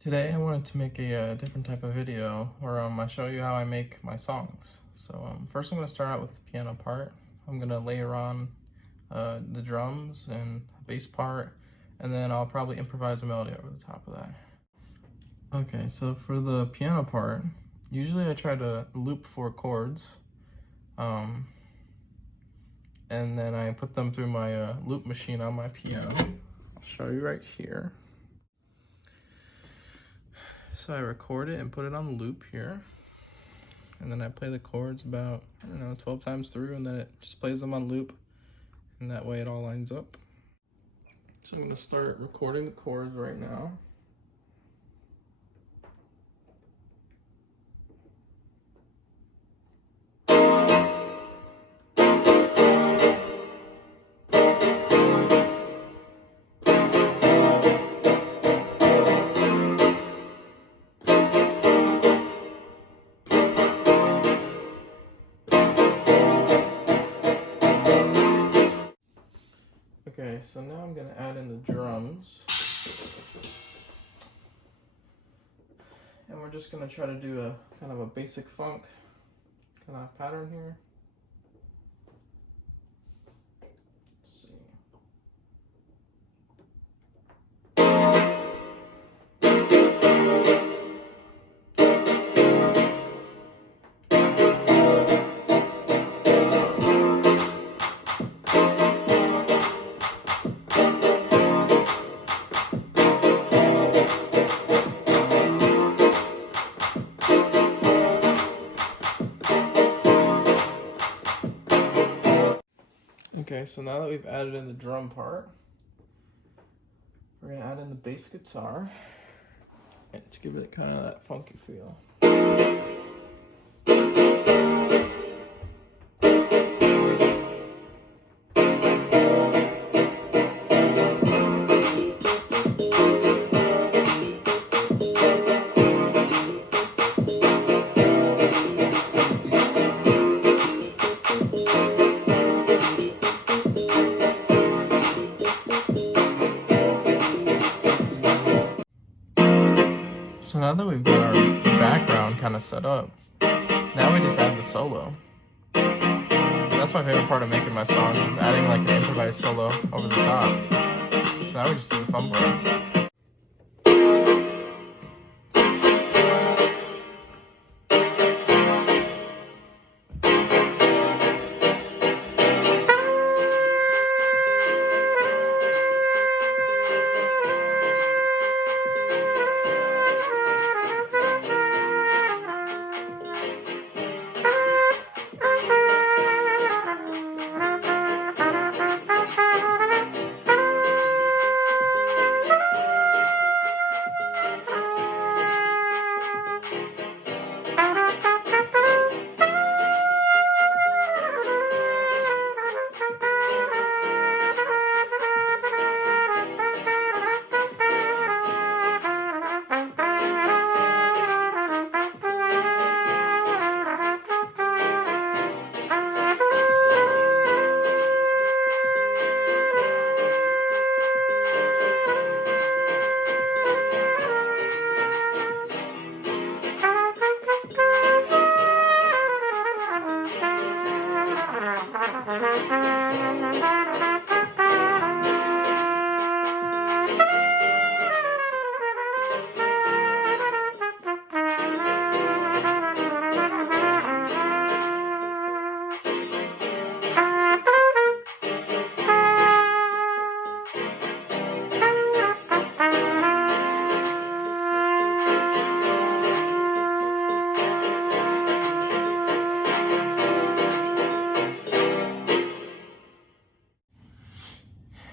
Today I wanted to make a different type of video where I show you how I make my songs. So first I'm going to start out with the piano part. I'm going to layer on the drums and bass part, and then I'll probably improvise a melody over the top of that. Okay, so for the piano part, usually I try to loop 4 chords, and then I put them through my loop machine on my piano. I'll show you right here. So I record it and put it on loop here, and then I play the chords about, 12 times through, and then it just plays them on loop, and that way it all lines up. So I'm going to start recording the chords right now. Okay, so now I'm going to add in the drums. And we're just going to try to do a kind of a basic funk kind of pattern here. Let's see. Okay, so now that we've added in the drum part, we're going to add in the bass guitar to give it kind of that funky feel. So now that we've got our background kind of set up, now we just add the solo. And that's my favorite part of making my songs, is adding like an improvised solo over the top. So now we just do the fun part.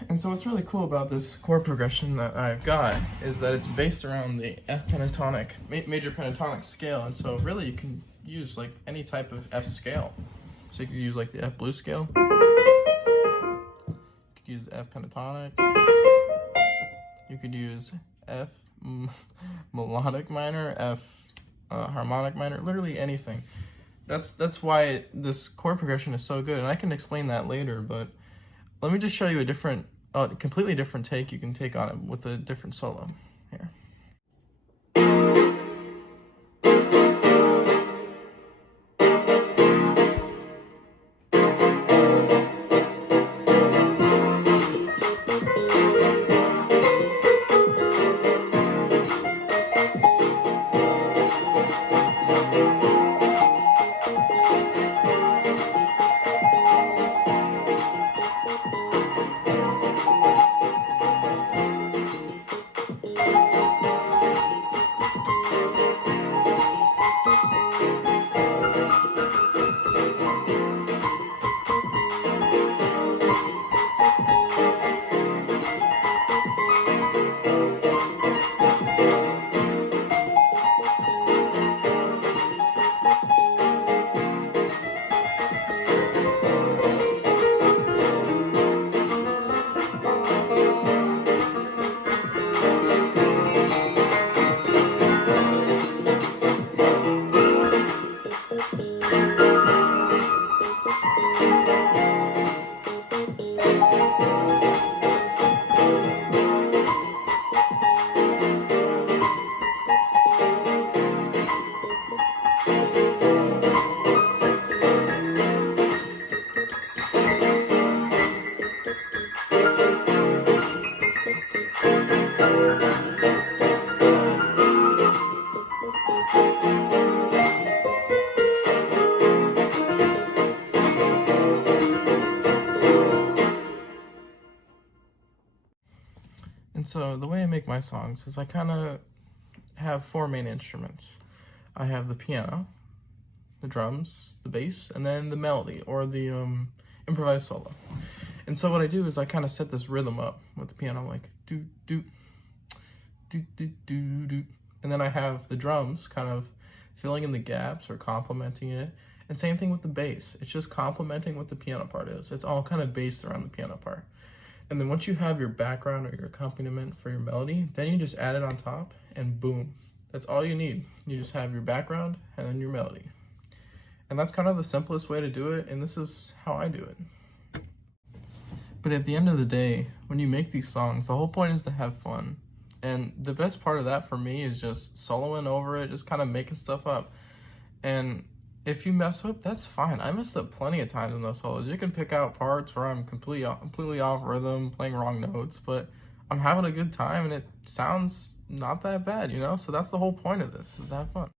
And so what's really cool about this chord progression that I've got is that it's based around the F pentatonic, major pentatonic scale. And so really you can use like any type of F scale. So you could use like the F blues scale. You could use the F pentatonic. You could use F melodic minor, F harmonic minor, literally anything. That's why this chord progression is so good. And I can explain that later, but let me just show you a completely different take you can take on it with a different solo here. So the way I make my songs is I kind of have four main instruments. I have the piano, the drums, the bass, and then the melody or the improvised solo. And so what I do is I kind of set this rhythm up with the piano, like do do do do do do, and then I have the drums kind of filling in the gaps or complementing it. And same thing with the bass. It's just complementing what the piano part is. It's all kind of based around the piano part. And then once you have your background or your accompaniment for your melody, then you just add it on top and boom. That's all you need. You just have your background and then your melody. And that's kind of the simplest way to do it, and this is how I do it. But at the end of the day, when you make these songs, the whole point is to have fun. And the best part of that for me is just soloing over it, just kind of making stuff up. And if you mess up, that's fine. I messed up plenty of times in those solos. You can pick out parts where I'm completely off rhythm, playing wrong notes, but I'm having a good time and it sounds not that bad, you know? So that's the whole point of this, is to have fun.